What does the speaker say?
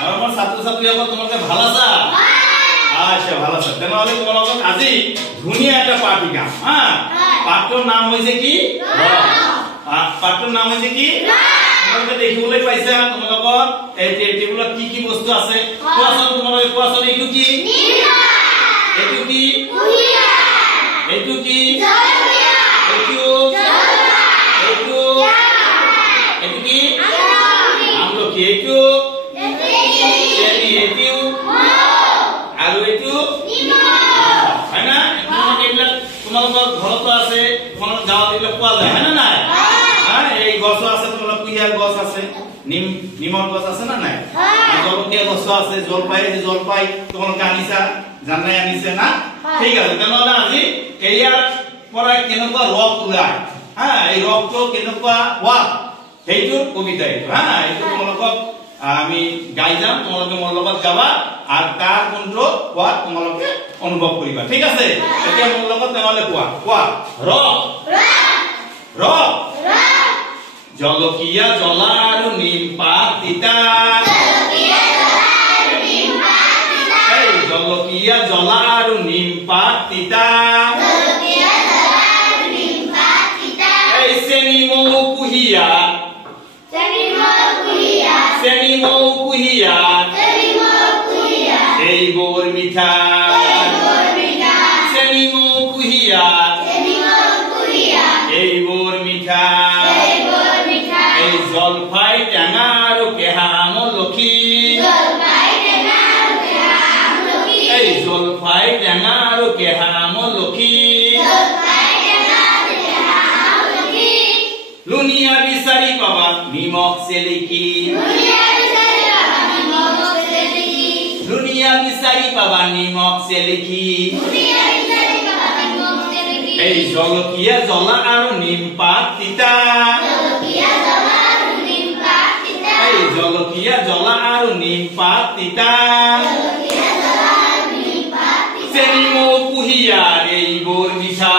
Normal ছাত্র ছাত্রীসকল তোমালোকে ভাল আছা? আচ্ছা ভাল আছা। তেনেহলে তোমালোকক আজি ধুনীয়া এটা পাঠ শিকাম। পাঠটোৰ নাম হৈছে কি? পাঠটোৰ নাম হৈছে কি? তোমালোকে দেখিবলৈ পাইছা তোমালোকৰ এই টেবুলত কি কি বস্তু আছে? কোৱাচোন তোমালোকে কোৱাচোন এইটো কি? এইটো কি? এইটো কি? এইটো এইটো কি? আমলখি। এইটো আৰু এইটো হয় না? এইবিলাক তোমালোকৰ ঘৰতো আছে, তোমালোকৰ গাঁৱত এইবিলাক পোৱা যায় হয় না নাই? এই গছ আছে, তোমালোকৰ কুঁহিয়াৰ গছ আছে, নিমৰ গছ আছে না নাই? জলকীয়া গছ আছে, জলপাই তোমালোকে আনিছা, জানাই আনিছে না? ঠিক আছে। তেনেহলে আজি ইয়াৰ পৰা কেনেকুৱা ৰস ওলায়, এই ৰসটো কেনেকুৱা হোৱা সেইটোৰ কবিতা এইটো। এইটো তোমালোকক আমি গাই যাম, তোমালোকে মোৰ লগত গাবা আৰু তাৰ কোনটো কোৱা তোমালোকে অনুভৱ কৰিবা। ঠিক আছে? এতিয়া মোৰ লগত তেনেহলে কোৱা ৰস। ৰস জলকীয়া জ্বলা আৰু নিম পাত তিতা। জলকীয়া জ্বলা আৰু নিম পাত তিতা। এই চেনি মৌ কুঁহিয়া, চেনি মৌ কুঁহিয়া, এইবোৰ মিঠা। চেনি মৌ কুঁহিয়া, এইবোৰ মিঠা। এই জলফাই টেঙা আৰু কেহা আমলখি। এই জলফাই টেঙা আৰু কেহা আমলখি। লুনিয়া বিচাৰি পাবা নিমখ চেলেকি। লুনিয়া বিচাৰি পাবা নিমখ চেলেকি। এই জলকীয়া জ্বলা আৰু নিম পাত তিতা। এই জলকীয়া জ্বলা আৰু নিম পাত তিতা। চেনি মৌ কুঁহিয়াৰ এইবোৰ মিঠা।